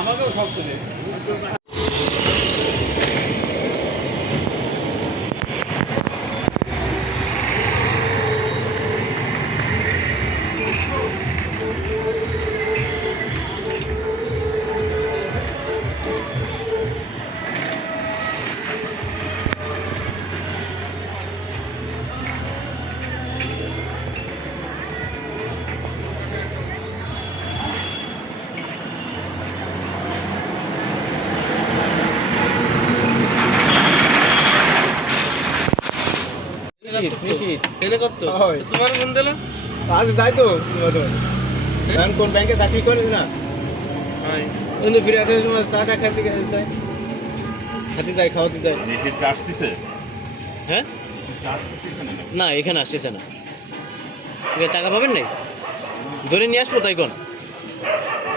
আমাকেও সব তোমার ফোন দিলাম আজ যাই তো কোন ব্যাংকে চাকরি করে না কিন্তু ফিরে আসার সময় চা চা খাইতে খাতে যাই খাওয়াতে যাই হ্যাঁ না এখানে আসতেছে না টাকা পাবেন নাই ধরে নিয়ে আসবো তাই কোন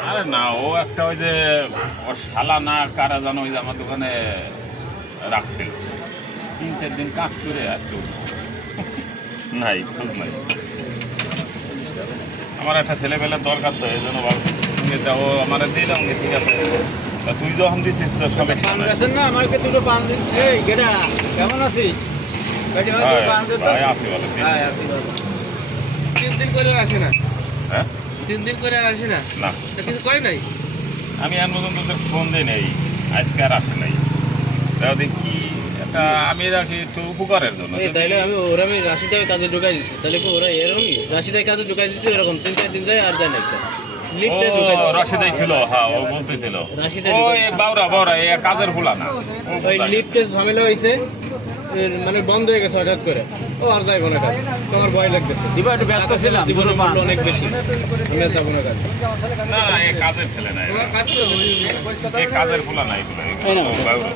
আরে না ও একটা ওই যে ওর শালা না কারা জানো ওই যে আমার দোকানে রাখছিল 3-4 দিন কাজ করে আজকে নাই খোঁজ নাই আমার একটা ছেলেবেলার দরকার তো এই জন্য ভাবছি তুমি যাও আমার দিলাম ঠিক আছে তুই যখন দিচ্ছিস তো সবাই না আমাকে দুটো পান দিন এই গেটা কেমন আছিস আসি বলে 3 দিন করে আসে না হ্যাঁ 3 দিন করে আর আসে না না কিছু করে নাই আমি আর নতুন তোদের ফোন দিই নাই আজকে আর আসে নাই তাও দেখি একটা আমি রাখি একটু উপকারের জন্য তাইলে আমি রাশিদাকে কাজে ঢুকাই দিচ্ছি তাহলে কি ওরা এরকমই রাশিদাকে কাজে ঢুকাই দিচ্ছি এরকম 3-4 দিন যায় আর যায় না রাশিদাই ছিল হ্যাঁ ও বলতেছিল ওই বাউরা এই কাজের ভুলা না ওই লিফটে ঝামেলা হয়েছে মানে বন্ধ হয়ে গেছে হঠাৎ করে ও আর যাইবো না কাজ তোমার ভয় লাগতেছে দিবা একটু ব্যস্ত ছিলাম জীবনের মূল্য অনেক বেশি আমি আর যাবো না কাজ না এই কাজের ছেলে না এই কাজের ভুলা নাই বাউরা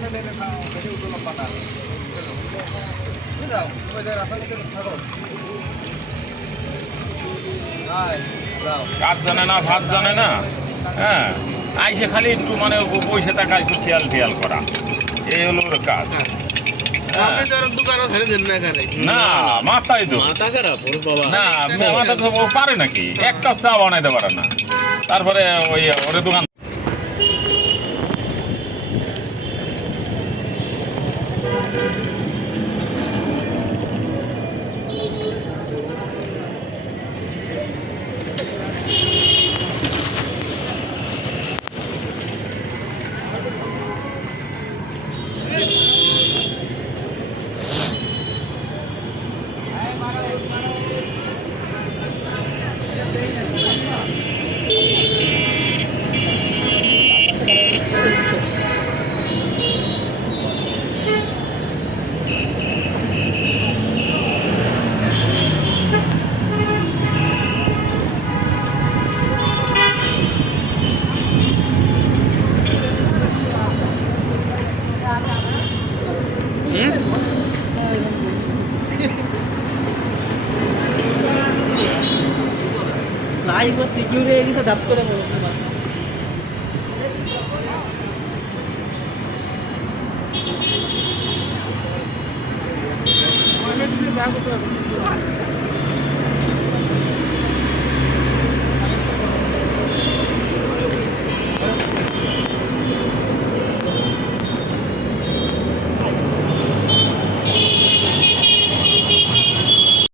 কাজ জানে না ভাত জানে না হ্যাঁ আইসে খালি একটু মানে পয়সা টাকা একটু খেয়াল করা এই হলো ওর কাজ না মাথায় তো না মাথা তো পারে নাকি একটা চা বানাইতে পারে না তারপরে ওই ওরে দোকান নাই গো সিকিউরিটি এসে দাপ করে বলো